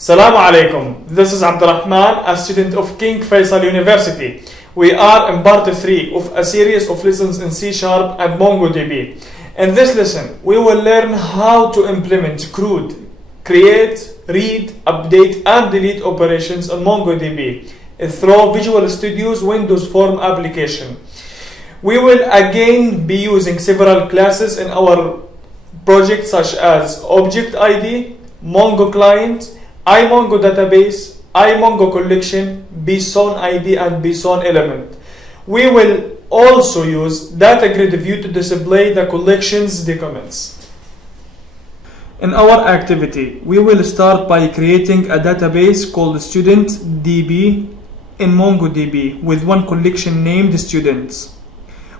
Assalamu alaikum. This is Abdulrhman, a student of King Faisal University. We are in part 3 of a series of lessons in C# and MongoDB. In this lesson, we will learn how to implement CRUD, create, read, update, and delete operations on MongoDB through Visual Studio's Windows Form application. We will again be using several classes in our project, such as ObjectId, MongoClient, IMongoDatabase, IMongoCollection, BsonId, and Bson element. We will also use DataGridView to display the collection's documents. In our activity, we will start by creating a database called StudentDB in MongoDB with one collection named Students.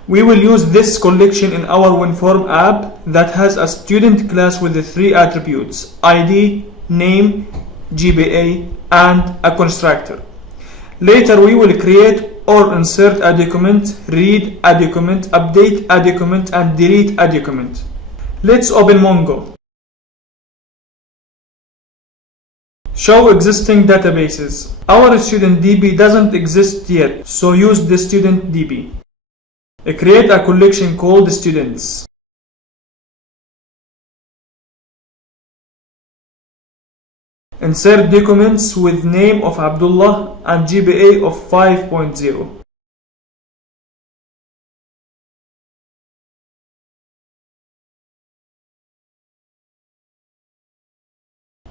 We will use this collection in our WinForm app that has a student class with the 3 attributes: ID, name, GBA, and a constructor. Later we will create or insert a document, read a document, update a document, and delete a document. Let's open Mongo. Show existing databases. Our StudentDB doesn't exist yet, so use the StudentDB. Create a collection called Students. Insert documents with name of Abdullah and GBA of 5.0.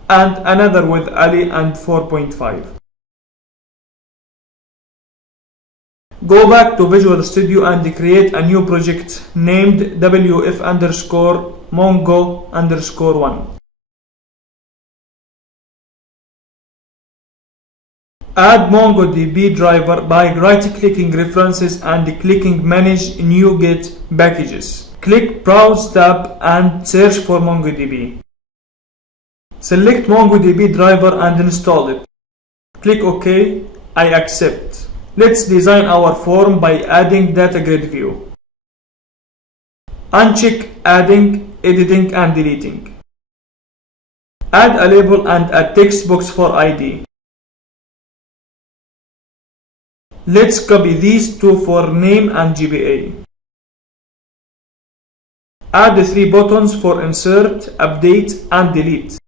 And another with Ali and 4.5. Go back to Visual Studio and create a new project named wf_mongo_1. Add MongoDB driver by right-clicking references and clicking Manage New Get Packages. Click Browse tab and search for MongoDB. Select MongoDB driver and install it. Click OK. I accept. Let's design our form by adding DataGridView. Uncheck adding, editing, and deleting. Add a label and a text box for ID. Let's copy these two for name and GBA. Add the 3 buttons for insert, update, and delete.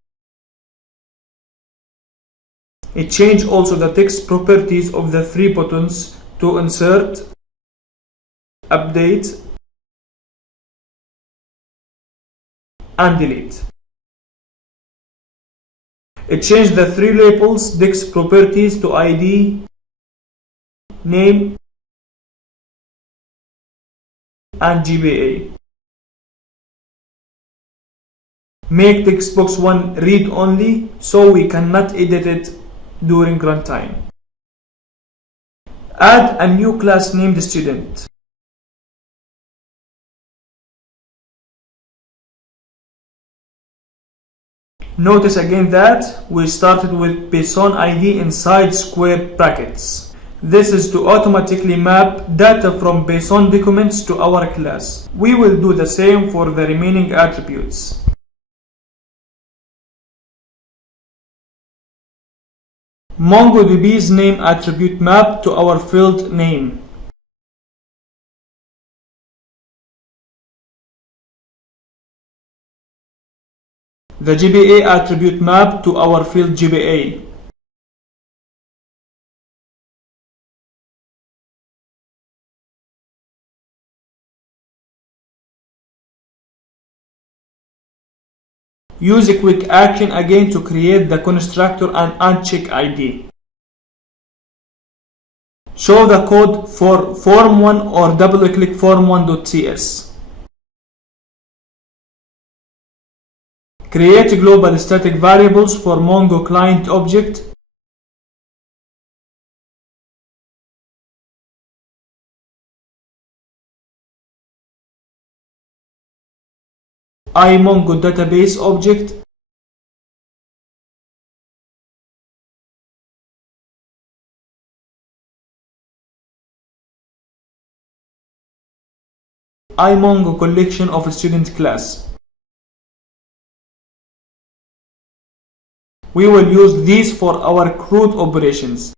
Change also the text properties of the 3 buttons to insert, update, and delete. Change the 3 labels text properties to ID, name, and GBA. Make text box 1 read only so we cannot edit it during runtime. Add a new class named Student. Notice again that we started with BsonId inside square brackets. This is to automatically map data from Bson documents to our class. We will do the same for the remaining attributes. MongoDB's name attribute map to our field name. The GBA attribute map to our field GBA. Use a quick action again to create the constructor and uncheck ID. Show the code for form1 or double-click form1.cs. Create global static variables for MongoClient object. IMongoDatabase object. IMongoCollection of a student class. We will use these for our CRUD operations.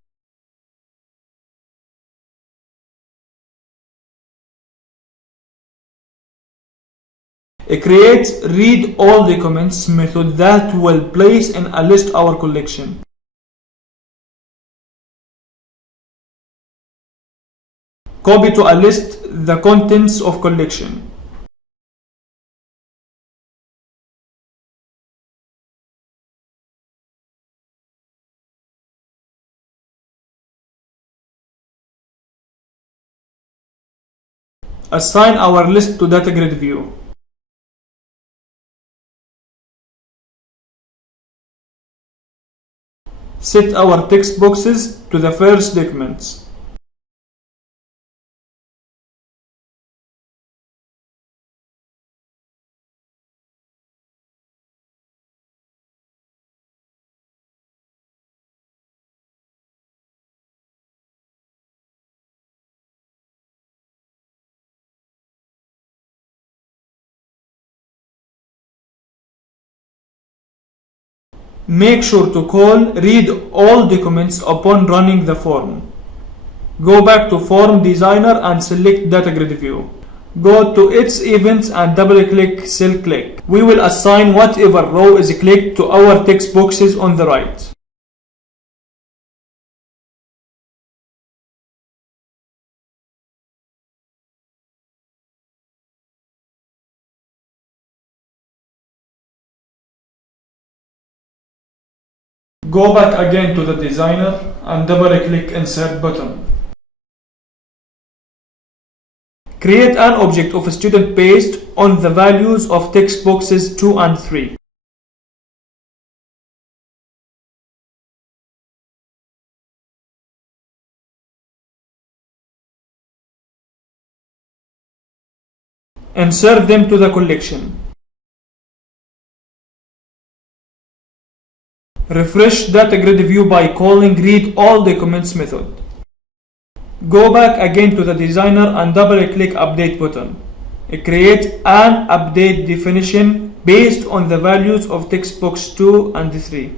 Create read all documents method that will place in a list our collection. Copy to a list the contents of collection. Assign our list to DataGridView. Set our text boxes to the first documents. Make sure to call read all documents upon running the form. Go back to Form Designer and select DataGridView. Go to its events and double-click cell click. We will assign whatever row is clicked to our text boxes on the right. Go back again to the designer and double-click Insert button. Create an object of a student based on the values of text boxes 2 and 3. Insert them to the collection. Refresh DataGridView by calling read all documents method. Go back again to the designer and double-click update button. Create an update definition based on the values of text box 2 and 3.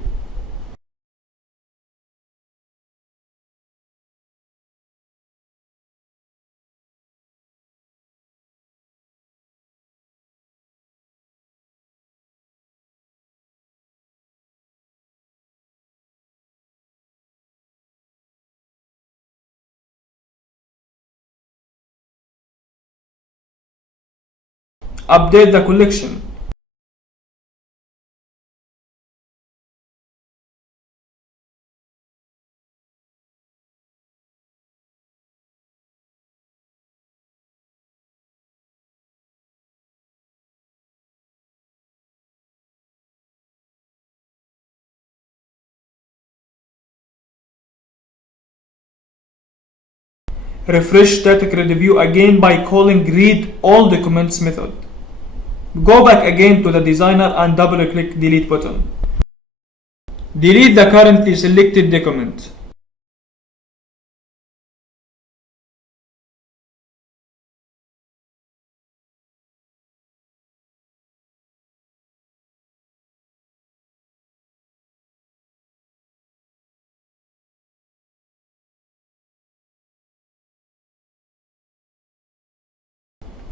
Update the collection. Refresh DataGridView again by calling read all documents method. Go back again to the designer and double-click delete button. Delete the currently selected document.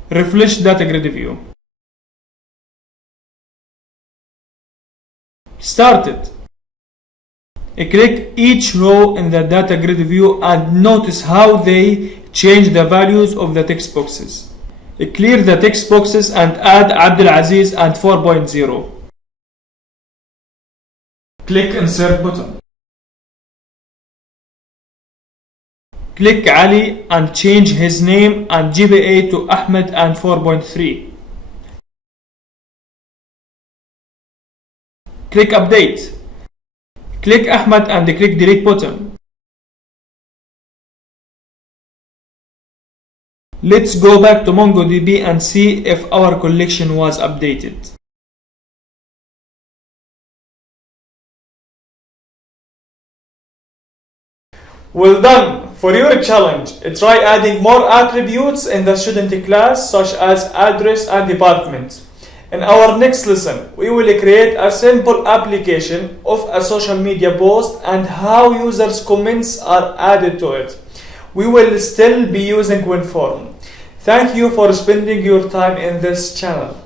Refresh DataGridView. Start it. Click each row in the DataGridView and notice how they change the values of the text boxes. Clear the text boxes and add Abdulaziz and 4.0. Click Insert button. Click Ali and change his name and GPA to Ahmed and 4.3. Click Update. Click Ahmed and click Delete button. Let's go back to MongoDB and see if our collection was updated. Well done! For your challenge, try adding more attributes in the student class such as address and department. In our next lesson, we will create a simple application of a social media post and how users' comments are added to it. We will still be using WinForm. Thank you for spending your time in this channel.